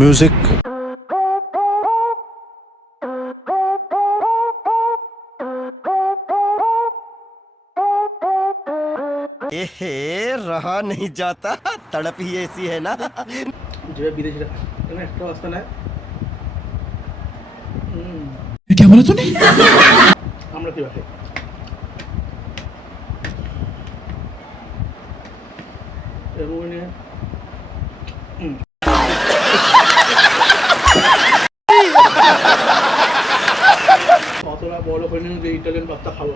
music. रहा नहीं जाता, तड़प ही ऐसी है ना। जो विदेशीরা এমন একটা অবস্থা না क्या बोला तूने? আমরা কি ভাবে এমনে অতটা বড় হয়নি যে ইটালিয়ান পাস্তা খাবো।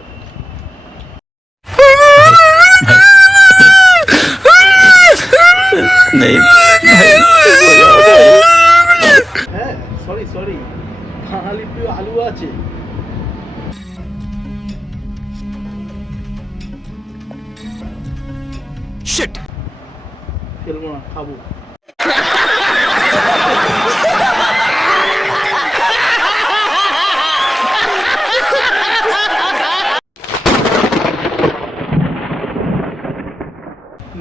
হ্যাঁ সরি সরি বাঙালি প্রিয় আলু আছে। Shit. ফেলবো না, খাবো।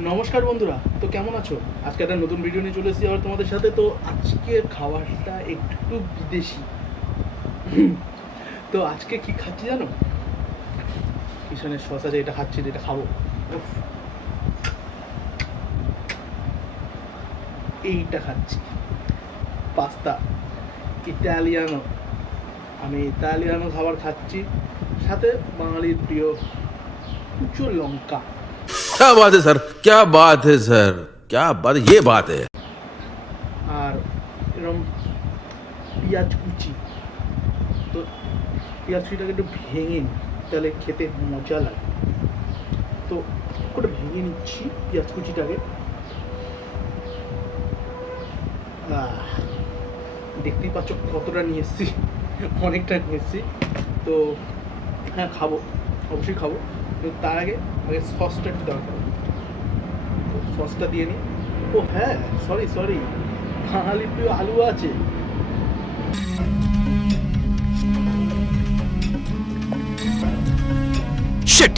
নমস্কার বন্ধুরা, তো কেমন আছো? আজকে একটা নতুন ভিডিও নিয়ে চলে এসেছি আবার তোমাদের সাথে। তো আজকে খাবারটা একটু বিদেশি। তো আজকে কি খাচ্ছি জানো? কিষানের সস আছে, এটা খাচ্ছি, যেটা খাবো। উফ। এইটা খাচ্ছি পাস্তা ইটালিয়ানো। আমি ইটালিয়ানো খাবার খাচ্ছি, সাথে বাঙালির প্রিয় কুচো লঙ্কা। क्या बात है सर, क्या बात है सर, क्या बात, ये बात है। আর এরকম পেঁয়াজ কুচি। তো পেঁয়াজ কুচিটাকে একটু ভেঙে নিই, তাহলে খেতে মজা লাগে। তো ওটা ভেঙে নিচ্ছি পেঁয়াজ কুচিটাকে। দেখতেই পাচ্ছ কতটা নিয়ে এসেছি, অনেকটা নিয়ে এসেছি। তো হ্যাঁ খাবো, অবশ্যই খাবো, কিন্তু তার আগে সসটা একটু দরকার। সসটা দিয়ে নিই। ও হ্যাঁ সরি সরি বাঙালি প্রিয় আলু আছে। Shit.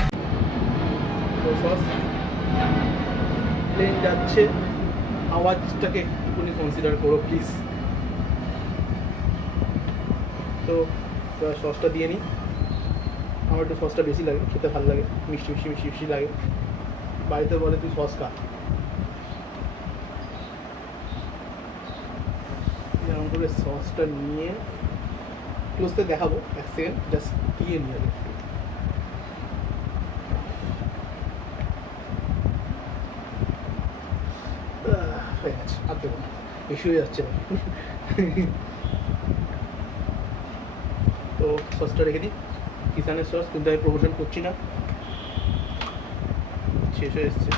তো সস প্লেন যাচ্ছে, আওয়াজটাকে একটুখানি কনসিডার করো প্লিজ। তো সসটা দিয়ে নিই। আমার একটু সসটা বেশি লাগে, খেতে ভালো লাগে, মিষ্টি মিষ্টি মিষ্টি মিষ্টি লাগে। বাড়িতে বলে তুই সস খা। যেমন করে সসটা নিয়ে ক্লোজতে দেখাবো, এক সেকেন্ড জাস্ট দিয়ে নিয়ে যাবে। হয়ে গেছে, আর দেবো না, বেশি হয়ে যাচ্ছে না। তো সসটা রেখে দিই, কিষানের সস, কিন্তু আমি প্রমোশন করছি না, শেষ হয়ে এসছে।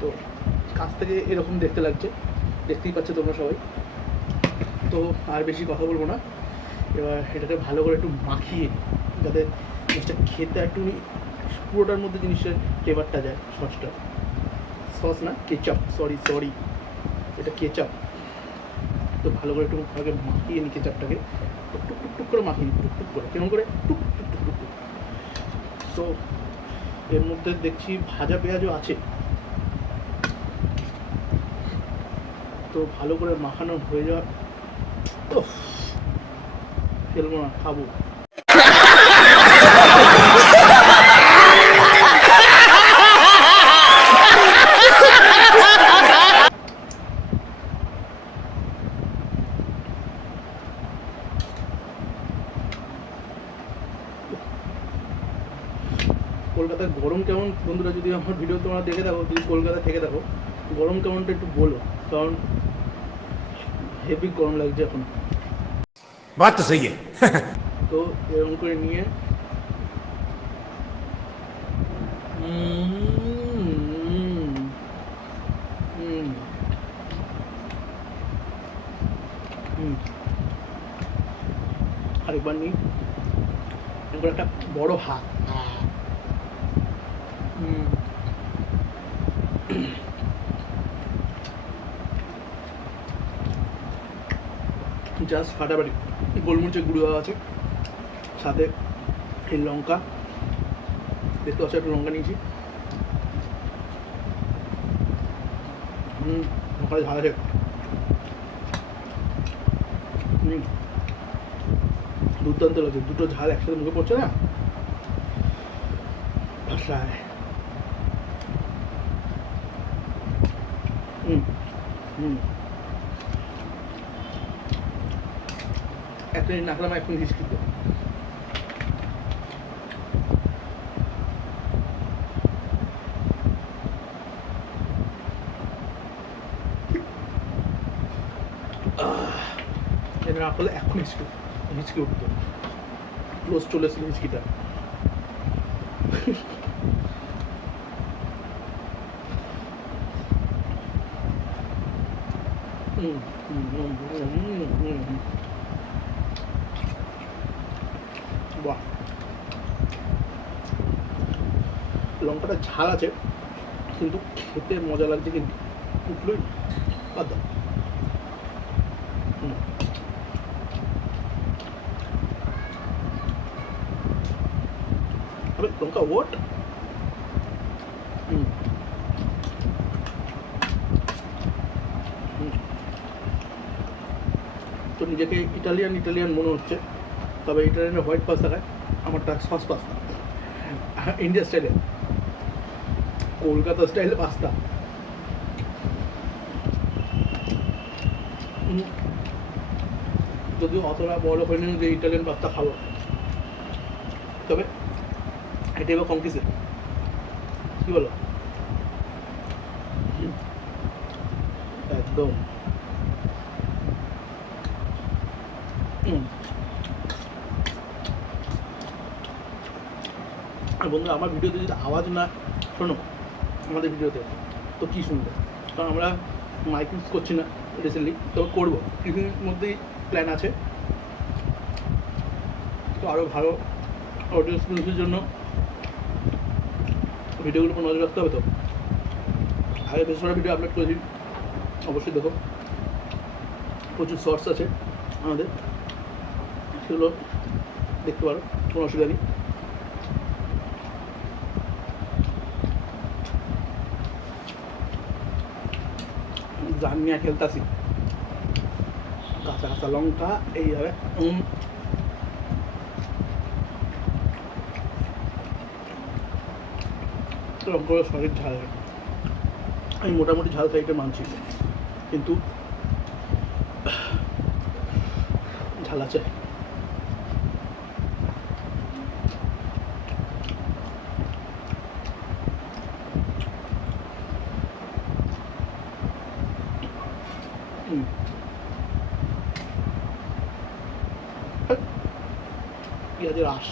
তো কাছ থেকে এরকম দেখতে লাগছে, দেখতেই পাচ্ছ তোমরা সবাই। তো আর বেশি কথা বলবো না, এবার এটাকে ভালো করে একটু মাখিয়ে, যাতে জিনিসটা খেতে একটু পুরোটার মধ্যে জিনিসটার ফ্লেভারটা যায়। সসটা, সস না কেচাপ, সরি সরি এটা কেচাপ। তো ভালো করে একটু আগে মাখিয়ে নিই কেচাপটাকে, টুক টুক টুক টুক করে মাখিয়ে নিই, টুক টুক করে, কেমন করে টুক টুক টুক টুক টুক। তো এর মধ্যে দেখছি ভাজা পেঁয়াজও আছে। তো ভালো করে মাখানো হয়ে যাওয়ার, তো ফেলবো না, খাবো। কলকাতার গরম কেমন বন্ধুরা? যদি আমার ভিডিও তোমরা দেখে থাকো, যদি কলকাতা থেকে থাকো, গরম কেমনটা একটু বলো, কারণ হেভি গরম লাগছে এখন। बात तो सही है। তো এরকম করে নিয়ে আরেকবার নিই, এরপর একটা বড় হাত। জাস্ট ফাটাফাটি। গোলমরিচের গুঁড়ো দেওয়া আছে, সাথে এই লঙ্কা, দেখতে পাচ্ছ একটা লঙ্কা নিয়েছি। লঙ্কাটা ঝাল আছে। দুর্দান্ত লাগছে, দুটো ঝাল একসাথে মুখে পড়ছে না, ভাষায়। এক মিনিট না খেলাম, এক মিনিট হিসকি দেবো। এটা না করলে এখন হিচকি উঠতো, ক্লোজ চলে এসেছিল হিচকিটা। বাহ, লঙ্কাটা ঝাল আছে কিন্তু খেতে মজা লাগছে, কিন্তু উঠলোই বাদ দাও। লঙ্কা ওট তো নিজেকে ইটালিয়ান মনে হচ্ছে, তবে ইটালিয়ানের হোয়াইট পাস্তা খায়, আমারটা সস পাস্তা, ইন্ডিয়া স্টাইলে, কলকাতা স্টাইলে পাস্তা। যদিও অতটা বড় হয়নি যে ইটালিয়ান পাস্তা খাবো, তবে এটাই বা কম কিসে, কি বলো? একদম আর বন্ধুরা, আমার ভিডিওতে যদি আওয়াজ না শোনো আমাদের ভিডিওতে, তো কী শুনবে? কারণ আমরা মাইক ইউজ করছি না রিসেন্টলি, তবে করবো, কিছুদিনের মধ্যেই প্ল্যান আছে। তো আরও ভালো অডিও এক্সপিরিয়েন্সের জন্য ভিডিওগুলোর উপর নজর রাখতে হবে। তো আগে বেশ কটা ভিডিও আপলোড করেছি, অবশ্যই দেখো, প্রচুর শর্টস আছে আমাদের, সেগুলো দেখতে পারো, কোনো অসুবিধা নেই। জানিয়া খেলতাছি, কাঁচা কাঁচা লঙ্কা এইভাবে লঙ্কা সঠিক ঝাল। আমি মোটামুটি ঝাল খাইতে মানছি, কিন্তু ঝাল আছে। পেঁয়াজের আঁশ,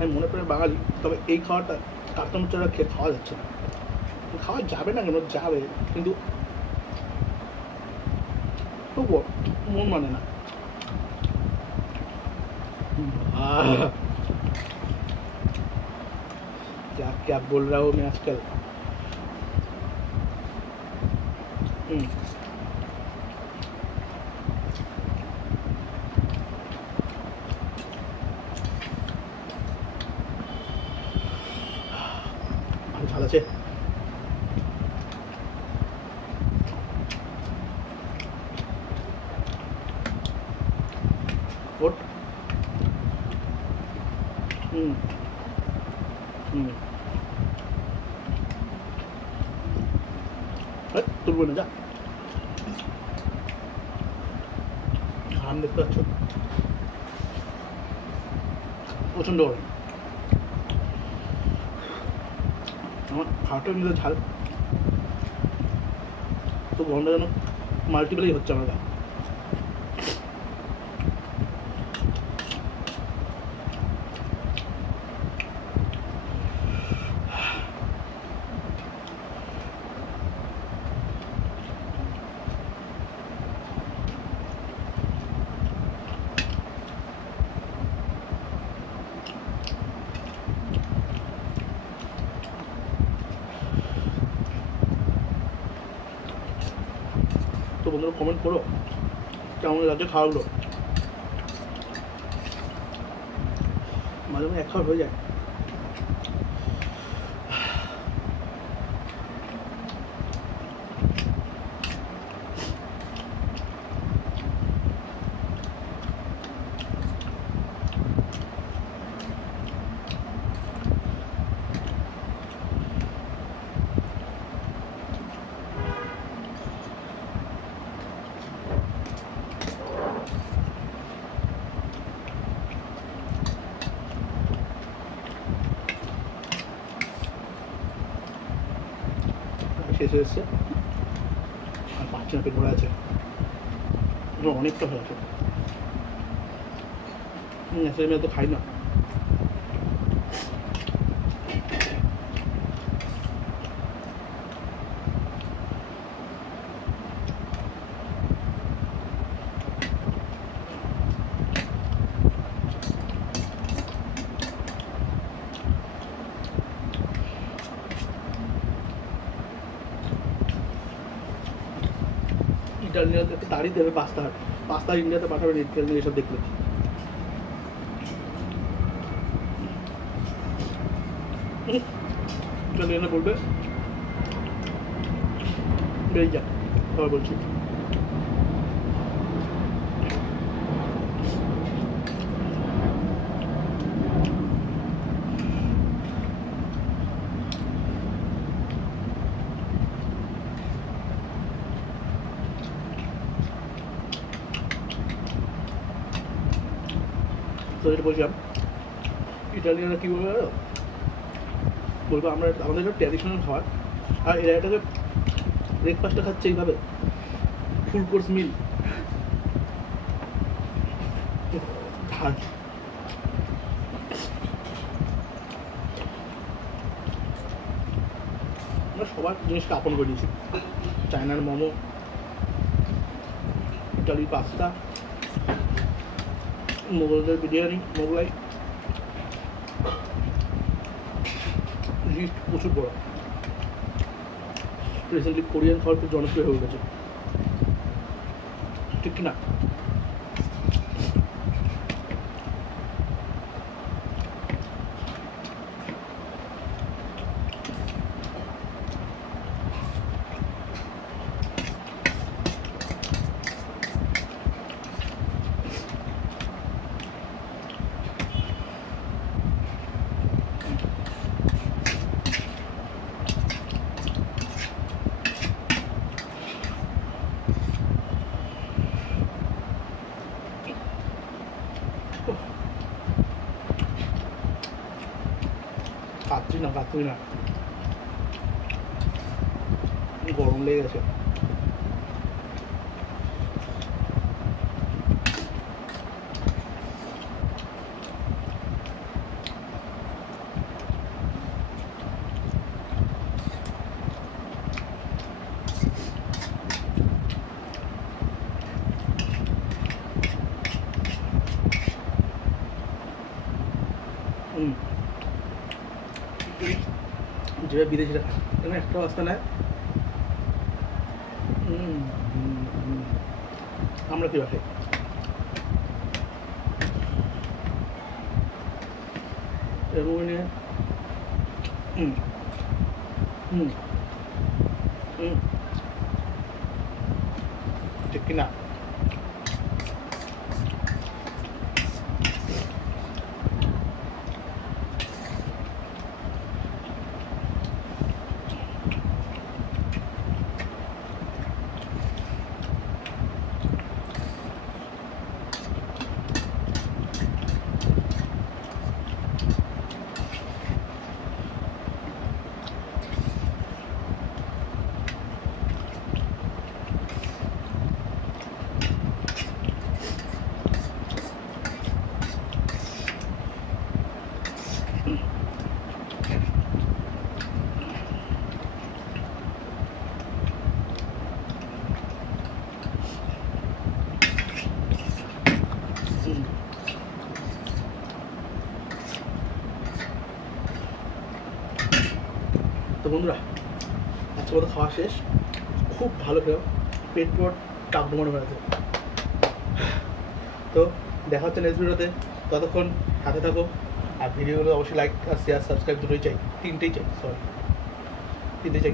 আমি মনে করি বাঙালি, তবে এই খাওয়াটা কাঁচা ছাড়া খেয়ে খাওয়া যাচ্ছে না। খাওয়া যাবে না কেন, যাবে, কিন্তু তবুও মন মানে না। क्या बोल रहा हूँ मैं आजकल। ঝাল আছে, ওট তুলবো না, যা আরাম দেখতে পাচ্ছ, প্রচন্ড গরম। আমার খাওয়াটা নিলে ঝাল, তো গরমটা যেন মাল্টিপ্লাই হচ্ছে আমার গায়ে। তো বন্ধুরা কমেন্ট করো কেমন লাগছে খাওয়াগুলো। মাঝে মাঝে এক খাওয়া হয়ে যায়। শেষ হয়ে এসছে আর পাচ্ছি না, পেট ভরে আছে, অনেকটা হয়ে আছে। আমি এত খাই না। ইটালিয়ানদের একটু তাড়ি দেবে পাস্তা ইন্ডিয়াতে পাঠাবে ইটালিয়ান এসব দেখলে। ইটালিয়ানে বলবে বেরিয়ে যা, আবার বলছি। তো যেটা বলছিলাম, ইটালিয়ানরা কী বলবে বলবো আমরা আমাদের একটা ট্র্যাডিশনাল খাবার, আর এরা এটাকে ব্রেকফাস্টটা খাচ্ছে এইভাবে, ফুল কোর্স মিল। আমরা সবার জিনিসকে আপন করে দিয়েছি। চায়নার মোমো, ইটালির পাস্তা, মোগলদের বিরিয়ানি, মোগলাই, লিস্ট প্রচুর বড়। রিসেন্টলি কোরিয়ান খাবার খুব জনপ্রিয় হয়ে উঠেছে, ঠিক কিনা? কাচ্ছি না, গরম লেগে গেছে। যেটা বিদেশিরা খায় এখানে একটা রাস্তা নেয়। আমরা কি খাই? এবং নিয়ে ঠিক কিনা? তো বন্ধুরা আজকে মতো খাওয়া শেষ, খুব ভালো খেলাম, পেট পট টাকডুমানো হয়ে আছে। তো দেখা হচ্ছে নেক্সট ভিডিওতে, ততক্ষণ হাতে থাকো। আর ভিডিওগুলো অবশ্যই লাইক আর শেয়ার সাবস্ক্রাইব দুটোই চাই, তিনটেই চাই, তিনটেই চাই।